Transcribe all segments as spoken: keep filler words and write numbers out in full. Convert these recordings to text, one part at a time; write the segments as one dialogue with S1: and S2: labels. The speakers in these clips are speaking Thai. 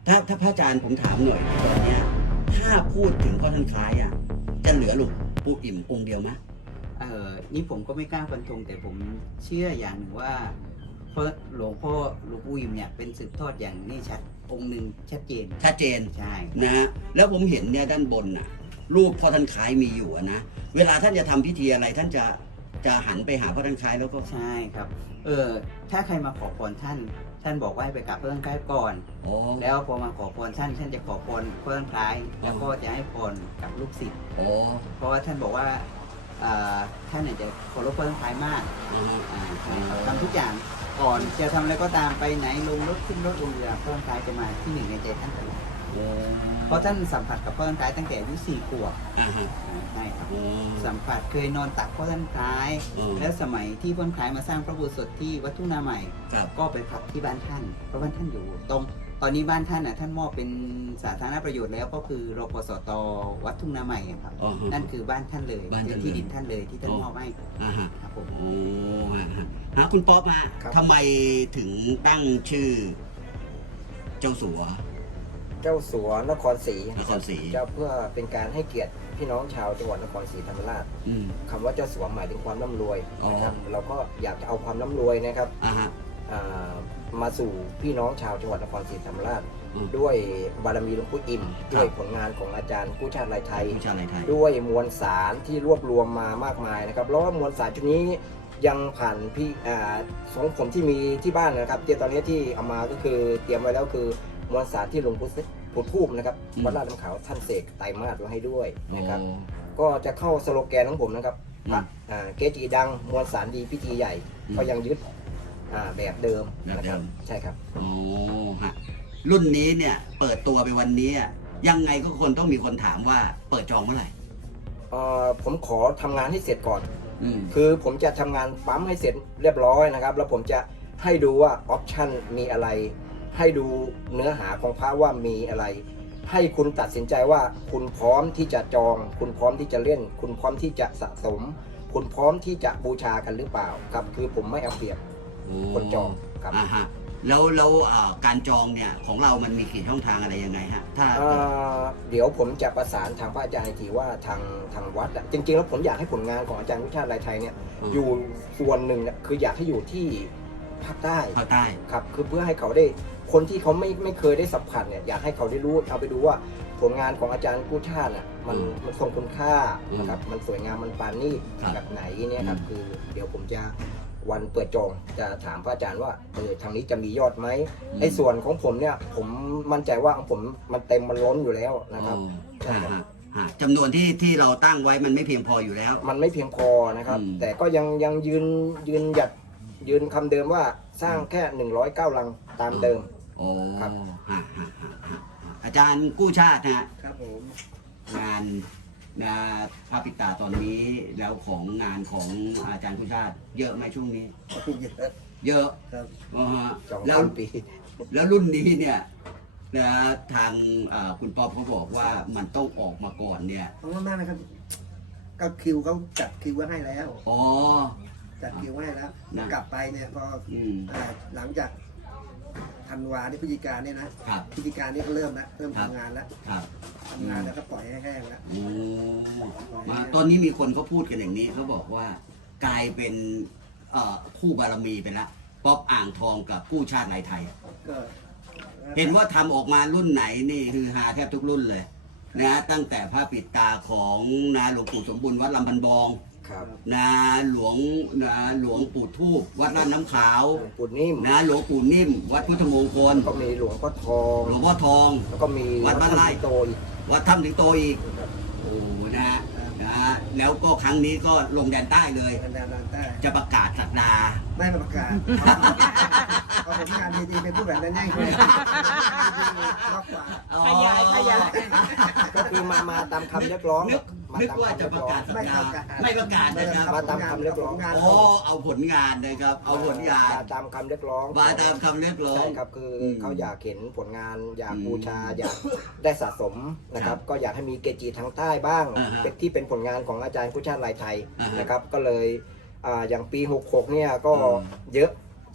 S1: ถ้าถ้าพระอาจารย์ผมถามหน่อยตอนเนี้ยถ้าพูดถึงพ่อท่านคล้ายอ่ะจะเหลือหลวงปู่อิ่มองค์เดียวไหม
S2: เออนี่ผมก็ไม่กล้าฟันธงแต่ผมเชื่ออย่างหนึ่งว่าเพราะหลวงพ่อหลวงปู่อิ่มเนี่ยเป็นสืบทอดอย่างแน่ชัดองค์หนึ่งชัดเจน
S1: ชัดเจน
S2: ใช่
S1: นะฮะแล้วผมเห็นเนี่ยด้านบนน่ะรูปพ่อท่านคล้ายมีอยู่อะนะเวลาท่านจะทำพิธีอะไรท่านจะจะหันไปหาพ่อท่านคล้ายแล้วก็
S2: ใช่ครับเออถ้าใครมาขอพรท่าน ท่านบอกว่าให้ไปกราบพระท่านคล้ายก่อน
S1: อ๋อ
S2: แล้วพอมาขอพรท่านท่านจะขอพรพระท่านคล้ายแล้วก็จะให้พรกับลูกศิษย์
S1: อ๋อ
S2: เพราะว่าท่านบอกว่าอ่าท่านเนี่ยจะเคารพพระท่านคล้ายมาก
S1: อ๋อ
S2: อ่าใช่ครับทำทุกอย่างก่อนจะทำอะไรก็ตามไปไหนลงรถขึ้นรถลงเรือพระท่านคล้ายจะมาที่หนึ่งในใจท่านตลอด
S1: อ๋อ
S2: เพราะท่านสัมผัสกับพระท่านคล้ายตั้งแต่อายุสี่ขวบ
S1: อ่าฮะ
S2: อ่าใช่ครับ
S1: อ๋อ
S2: สัมผัสเคยนอนตักพระท่านคล้าย
S1: อืม
S2: และสมัยที่พระท่านคล้ายมาสร้างพระอุโบสถที่วัดทุ่งนาใหม่
S1: ครับ
S2: ก็ไปพักที่บ้านท่านเพราะบ้านท่านอยู่ตรง ตอนนี้บ้านท่านน่ะท่านมอบเป็นสาธารณประโยชน์แล้วก็คือรปสตวัดทุ่งนาใหม่อะครับ
S1: อ๋อฮะ
S2: นั่นคือบ้านท่านเลย
S1: บ้าน
S2: เป็
S1: ท่าน
S2: นที่
S1: เลย
S2: ดินท่านเลยที่ท่าน
S1: อ๋อ
S2: มอบให้
S1: อ่าฮะ
S2: ครับผม
S1: โอ้ฮะฮะฮะคุณป๊อปฮะ
S3: ครับ
S1: ทำไมถึงตั้งชื่อ เจ้าสัว
S3: เจ้าสัวนครศรี
S1: นครศรี
S3: เจ้าเพื่อเป็นการให้เกียรติพี่น้องชาวจังหวัดนครศรีธรรมราช
S1: อืม
S3: คำว่าเจ้าสัวหมายถึงความร่ำรวย
S1: อ๋อ
S3: นะครับเราก็อยากจะเอาความร่ำรวยนะครับ
S1: อ่าฮะ
S3: อ่ามาสู่พี่น้องชาวจังหวัดนครศรีธรรมราช
S1: อืม
S3: ด้วยบารมีหลวงปู่อิ่ม
S1: ครับ
S3: ด้วยผลงานของอาจารย์กู้ชาติลายไทย
S1: ผู้ชาติไทย
S3: ด้วยมวลสารที่รวบรวมมามากมายนะครับแล้วว่ามวลสารชุดนี้ยังผ่านพี่อ่าของผมที่มีที่บ้านนะครับเดี๋ยวตอนนี้ที่เอามาก็คือเตรียมไว้แล้วคือมวลสารที่หลวงปู่ปู่ทูบนะครับ
S1: อืม
S3: วัดลาดน้ำขาวท่านเสกไตรมาสไว้ให้ด้วยนะครับ
S1: โอ้
S3: ก็จะเข้าสโลแกนของผมนะครับ
S1: อืม
S3: พระอ่าเกจิดังมวลสารดีพิธีใหญ่
S1: อืม
S3: ก็ยังยึดอ่าแบบเดิม
S1: แบบเดิม
S3: นะครับใช่ครับ
S1: โอ้ฮะรุ่นนี้เนี่ย เปิดตัวไปวันนี้อะยังไงก็คนต้องมีคนถามว่าเปิดจองเมื่อไหร่
S3: เอ่อผมขอทำงานให้เสร็จก่อน
S1: อืม
S3: คือผมจะทำงานปั๊มให้เสร็จเรียบร้อยนะครับ แล้วผมจะให้ดูว่าออปชันมีอะไร ให้ดูเนื้อหาของพระว่ามีอะไร ให้คุณตัดสินใจว่าคุณพร้อมที่จะจอง คุณพร้อมที่จะเล่น คุณพร้อมที่จะสะสม คุณพร้อมที่จะบูชากันหรือเปล่าครับ คือผมไม่เอาเปรียบคนจองครับ
S1: อ่าฮะแล้วแล้วอ่าการจองเนี่ยของเรามันมีกี่ช่องทางอะไรยังไงฮะ ถ้า
S3: เอ่อเดี๋ยวผมจะประสานทางพระอาจารย์อีกทีว่าทางทางวัดอะจริงๆแล้วผมอยากให้ผลงานของอาจารย์วิชาติลายไทยเนี่ย
S1: อืม
S3: อยู่ส่วนหนึ่งเนี่ยคืออยากให้อยู่ที่ภาคใต้
S1: ภาคใต้
S3: ครับคือเพื่อให้เขาได้คนที่เขาไม่ไม่เคยได้สัมผัสเนี่ยอยากให้เขาได้รู้เอาไปดูว่าผลงานของอาจารย์กู้ชาติน่ะมัน
S1: อืม
S3: มันทรงคุณค่า
S1: อืม
S3: นะครับมันสวยงามมันปานนี่
S1: ครับ
S3: แบบไหนเนี่ยครับ
S1: อืม
S3: คือเดี๋ยวผมจะวันเปิดจองจะถามพระอาจารย์ว่าเออทางนี้จะมียอดไหมในส่วนของผมเนี่ยผมมั่นใจว่าของผมมันเต็มมันล้นอยู่แล้วนะครับ
S1: อ๋อ
S3: ใช่
S1: ฮะ
S3: ครับ
S1: ฮะฮะจำนวนที่ที่เราตั้งไว้มันไม่เพียงพออยู่แล้ว
S3: มันไม่เพียงพอนะครับ
S1: อืม
S3: แต่ก็ยังยังยืนยืนหยัดยืนคำเดิมว่าสร้างแค่หนึ่งร้อยเก้าลังตามเดิม
S1: โอ้
S3: ครับ
S1: ฮะฮะฮะฮะอาจารย์กู้ชาติฮะ
S3: ครับผม
S1: งานนะพระปิดตาตอนนี้แล้วของงานของอาจารย์กู้ชาติ เยอะไหมช่วงนี้
S3: เยอะ
S1: เยอะ
S3: ครับ
S1: อ๋อฮะ
S3: สอง
S1: แล้ว
S3: พันปี
S1: แล้วรุ่นนี้เนี่ยนะทางอ่าคุณป๊อปเขาบอกว่ามันต้องออกมาก่อนเนี่ย
S4: เพราะว่าแม่นะครับก็คิวเขาจัดคิวไว้ให้แล้ว
S1: อ๋อ
S4: จัดคิวไว้ให้แล้ว
S1: นะ
S4: กลับไปเนี่ยพอ
S1: อืม
S4: อ่าหลังจากธันวาที่พฤศจิกาเนี่ยนะครับ พฤศจิกานี่ก็เริ่มแล้วเริ่ม
S1: ครับ
S4: ทำงานแล้ว
S1: ครับ
S4: ทำงานแล้วก็ปล่อยให้แห้งแล้ว
S1: โอ้มาตอนนี้มีคนเขาพูดกันอย่างนี้เขาบอกว่ากลายเป็นเอ่อคู่บารมีไปแล้วป๊อปอ่างทองกับกู้ชาติลายไทย
S4: ก็
S1: เห็นว่าทำออกมารุ่นไหนนี่คือฮาแทบทุกรุ่นเลยนะตั้งแต่พระปิดตาของนาหลวงปู่สมบูรณ์วัดลำพันบอง
S3: ครับ
S1: นาหลวงนาหลวงปู่ทูบวัดลาดน้ำขาว
S3: หลวงปู่นิ่ม
S1: นะหลวงปู่นิ่ม วัดพุทธมงคล
S3: ก็มีหลวงพ่อทอง
S1: หลวงพ่อทอง
S3: แล้วก็มี
S1: วัดบ้านไร่
S3: โตอีก
S1: วัดถ้ำถึงโตอีกโอ้นะฮะนะฮะแล้วก็ครั้งนี้ก็ลงแดนใต้เลย
S4: กันดานใต้
S1: จะประกาศสักดา
S4: ไม่มาประกาศเอาผลงานดีๆไปพูดแบบนั้นแน่ๆเลยมากกว่า
S1: ขยายขยาย
S3: ก็คือมามาตามคำเรียกร้อง
S1: นึก
S3: มา
S1: นึก
S3: ตาม
S1: ว่า
S3: คำ
S1: จะ
S3: เรีย
S1: ป
S3: ก
S1: ระ
S3: ร้อง
S1: กาศสักดาไม่ประกาศนะครับ
S3: มาตามคำเรียกร้อง
S4: ผลงาน
S1: โอ้เอาผลงานนะครับ เอาผลงาน
S3: มาตามคำเรียกร้อง
S1: มาตามคำเรียกร้อง
S3: ใช่ครับคืออ
S1: ม
S3: เขาอยากเห็นผลงานอยาก
S1: อืม
S3: บูชาอยากได้สะสมนะค
S1: ครั
S3: รั
S1: บบ
S3: ก็อยากให้มีเกจิทางใต้บ้าง
S1: อ่าฮะ
S3: เป็นที่เป็นผลงานของอาจารย์กุชาติลายไทย
S1: อ่าฮะ
S3: นะครับก็เลยอ่าอย่างปีหกหกเนี่ยก็
S1: อืม
S3: เยอะ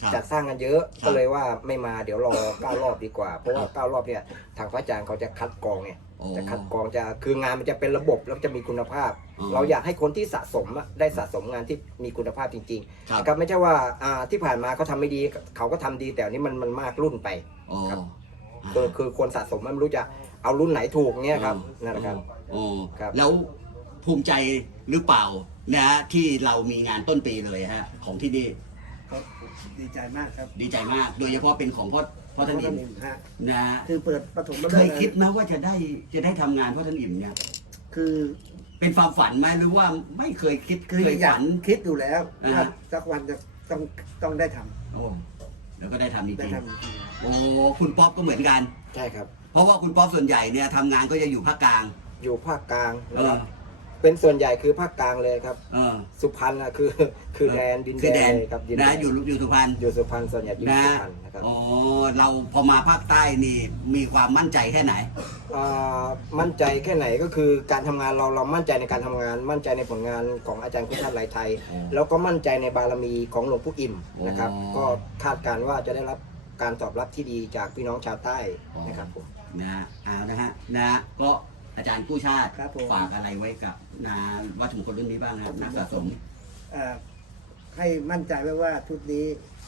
S1: ครับ
S3: จัดสร้างกันเยอะ
S1: ครับ
S3: ก็เลยว่าไม่มาเดี๋ยวรอเก้ารอบดีกว่า เพราะว่าเก้ารอบเนี่ยทางพระอาจารย์เขาจะคัดกรองเนี่ย
S1: โอ้
S3: จะคัดกรองจะคืองานมันจะเป็นระบบแล้วจะมีคุณภาพ
S1: อืม
S3: เราอยากให้คนที่สะสมอะได้สะสมงานที่มีคุณภาพจริง
S1: ครับ
S3: ๆนะครับไม่ใช่ว่าอ่าที่ผ่านมาเขาทำไม่ดีเขาก็ทำดีแต่อันนี้มันมันมากรุ่นไป
S1: โอ้
S3: ครับ
S1: อ่า
S3: คือคือคนสะสมมันไม่รู้จะเอารุ่นไหนถูกเนี่ยครับนั่นแหละครับ
S1: โอ้
S3: ครับ
S1: แล้วภูมิใจหรือเปล่านะฮะที่เรามีงานต้นปีเลยฮะของที่นี่
S4: ก็ดีใจมากครับ
S1: ดีใจมาก โดยเฉพาะเป็นของพ่อพ่อท่านอิ่ม
S4: ฮะ
S1: นะฮะ
S4: คือเปิดปฐมฤกษ์
S1: เคยคิดไหมว่าจะได้จะได้ทำงานพ่อท่านอิ่มเนี่ย
S4: คือ
S1: เป็นความฝันไหมหรือว่าไม่เคยคิด
S4: คือ
S1: เคย
S4: อยา
S1: ฝั
S4: ก
S1: น
S4: คิดอยู่แล้ว
S1: อ่า
S4: ว่าสักวันจะต้องต้องได้ทำ
S1: โอ้แล้วก็ได้ทำจ
S4: ได้
S1: ริง
S4: ทำจริง
S1: ๆโอ้คุณป๊อปก็เหมือนกัน
S3: ใช่ครับ
S1: เพราะว่าคุณป๊อปส่วนใหญ่เนี่ยทำงานก็จะอยู่ภาคกลาง
S3: อยู่ภาคกลาง
S1: เอ
S3: นะครับ
S1: อ
S3: เป็นส่วนใหญ่คือภาคกลางเลยครับ
S1: เออ
S3: สุพรรณอะคือคือแดนดิน
S1: คือ
S3: แด
S1: แด
S3: น
S1: น
S3: เลยครับดินแด
S1: นะ
S3: น
S1: อยู่อยู่สุพรรณ
S3: อยู่สุพรรณส่วนใหญ่อยู่
S1: นะ
S3: สุพรรณนะครับ
S1: อ๋อเราพอมาภาคใต้นี่มีความมั่นใจแค่ไหน
S3: อ่ามั่นใจแค่ไหนก็คือการทำงานเราเรามั่นใจในการทำงาน มั่นใจในผลงานของอาจารย์คุณชาติไรไทย
S1: อ๋อ
S3: แล้วก็มั่นใจในบารมีของหลวงปู่อิ่มนะครับ
S1: อ๋อ
S3: ก็คาดการณ์ว่าจะได้รับการตอบรับที่ดีจากพี่น้องชาวใต้
S1: อ๋อ
S3: นะครับผม
S1: นะเอานะฮะนะก็อาจารย์กู้ชาติ
S4: ครับผม
S1: ฝากอะไรไว้กับนาวัตถุมงคลรุ่นนี้บ้างนะครับนักสะสม
S4: เอ่อให้มั่นใจไว้ว่าชุดนี้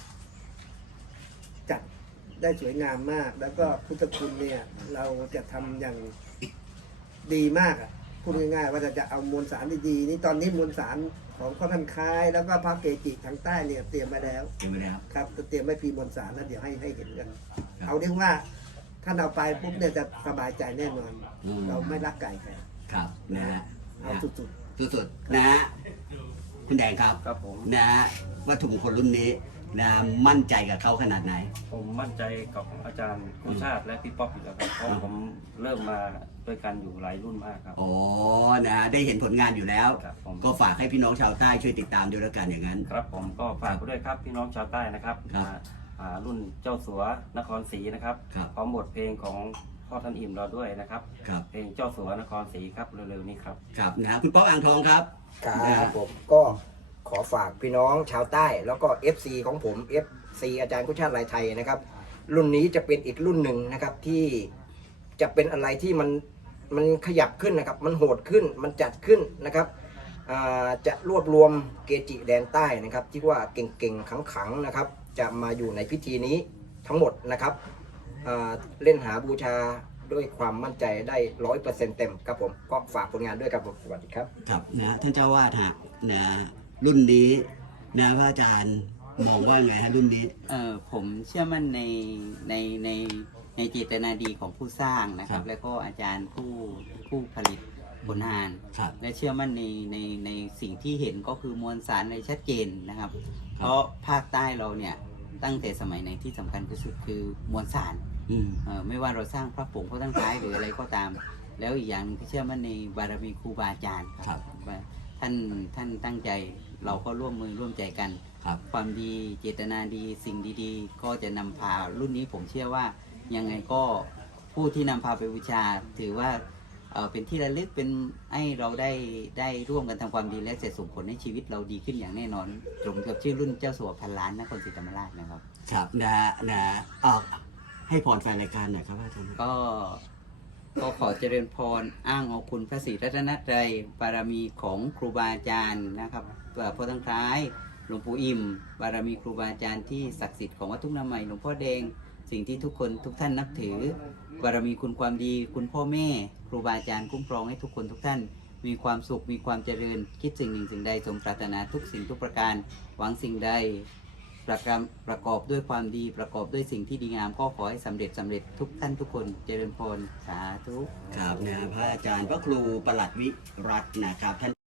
S4: จัดได้สวยงามมาก แล้วก็พุทธคุณเนี่ย เราจะทำอย่างดีมากอ่ะพูดง่ายๆว่าจะจะเอามวลสารดีๆนี่ตอนนี้มวลสารของข้อท่านคล้าย แล้วก็พระเกจิทางใต้เนี่ยเตรียมไว้แล้ว
S1: เห็นไหมครับ
S4: ครับเตรียมไว้พีมวลสารแล้วเดี๋ยวให้ให้เห็นกัน
S1: ครับ
S4: เอาเรียกว่าถ้าเราไปปุ๊บเนี่ยจะสบายใจแน่นอน
S1: อืม
S4: เราไม่รักไก่ใคร
S1: ครับนะฮะ
S4: เอาสุด
S1: สุดๆนะฮะคุณแดงครับ
S5: ครับผม
S1: นะฮะวัตถุมงคลรุ่นนี้นะมั่นใจกับเขาขนาดไหน
S5: ผมมั่นใจกับอาจารย์กุชาติและพี่ป๊อปอยู่แล้วครับเพราะผมเริ่มมาด้วยกันอยู่หลายรุ่นมากครับ
S1: อ๋อนะฮะได้เห็นผลงานอยู่แล้ว
S5: ครับผม
S1: ก็ฝากให้พี่น้องชาวใต้ช่วยติดตามด้วยแล้วกันอย่างนั้น
S5: ครับผมก็ฝากไว้ด้วยครับพี่น้องชาวใต้นะครับ
S1: ครับ
S5: อ่าอ่ารุ่นเจ้าสัวนครศรีนะครับ
S1: ครับ
S5: พร้อมบทเพลงของพ่อท่านอิ่มเราด้วยนะครับ
S1: ครับ
S5: เพลงเจ้าสัวนครศรีครับเร็วๆนี้ครับ
S1: ครับนะฮะคุณป๊อปอ่างทองครับ
S3: ครับผมก็ขอฝากพี่น้องชาวใต้ แล้วก็ เอฟ ซี ของผม เอฟ ซี อาจารย์กุชาติไรไทยนะครับ รุ่นนี้จะเป็นอีกรุ่นหนึ่งนะครับที่จะเป็นอะไรที่มันมันขยับขึ้นนะครับ มันโหดขึ้นมันจัดขึ้นนะครับอ่าจะรวบรวมเกจิแดนใต้นะครับ ที่ว่าเก่งๆขังๆนะครับ จะมาอยู่ในพิธีนี้ทั้งหมดนะครับอ่าเล่นหาบูชาด้วยความมั่นใจได้ร้อยเปอร์เซ็นต์เต็มครับผมก็ฝากผลงานด้วยครับผมสวัสดีครับ
S1: ครับนะท่านเจ้าวาดฮะนะรุ่นนี้นะพระอาจารย์มองว่าไงฮะรุ่นนี้
S2: เออผมเชื่อมั่นในในในในเจตนาดีของผู้สร้างนะครั
S1: ครับ บ
S2: แล้วก็อาจารย์ผู้ผู้ผลิตผลงาน
S1: ครับ
S2: และเชื่อมั่นในในในสิ่งที่เห็นก็คือมวลสารในชัดเจนนะครับ เพราะภาคใต้เราเนี่ยตั้งแต่สมัยไหนที่สำคัญที่สุดคือมวลสาร
S1: อืม
S2: เอ่อไม่ว่าเราสร้างพระผงพระตั้งท้ายหรืออะไรก็ตาม แล้วอีกอย่างหนึงที่เชื่อมั่นในบารมีครูบาอาจารย์ครับว่าท่านท่านตั้งใจเราก็ร่วมมือร่วมใจกัน
S1: ครับ
S2: ความดีเจตนาดีสิ่งดีๆ ก็จะนำพารุ่นนี้ผมเชื่อว่ายังไงก็ผู้ที่นำพาไปบูชา ถือว่าเอ่อเป็นที่ระลึกเป็นให้เราได้ได้ร่วมกันทำความดีและจะส่งผลให้ชีวิตเราดีขึ้นอย่างแน่นอนสมกับชื่อรุ่นเจ้าสัวพันล้านนครศรีธรรมราชนะครับ
S1: ครับนะนะเออให้พรแฟนรายการหน่อยครับอาจารย์
S2: ก็ก็ขอเจริญพรอ้างเอาคุณพระศรีรัตนตรัยบารมีของครูบาอาจารย์นะครับเอ่อพ่อทั้งคล้ายหลวงปู่อิ่ม บารมีครูบาอาจารย์ที่ศักดิ์สิทธิ์ของวัดทุ่งนาใหม่หลวงพ่อแดง สิ่งที่ทุกคนทุกท่านนับถือ บารมีคุณความดี คุณพ่อแม่ ครูบาอาจารย์คุ้มครองให้ทุกคนทุกท่าน มีความสุขมีความเจริญ คิดสิ่งหนึ่งสิ่งใดสมปรารถนาทุกสิ่งทุกประการ หวังสิ่งใด ประกอบประกอบด้วยความดีประกอบด้วยสิ่งที่ดีงามก็ขอให้สำเร็จสำเร็จทุกท่านทุกคนเจริญพรสาธุ
S1: ครับนะพระอาจารย์พระครูประหลัดวิรัตน์นะครับท่าน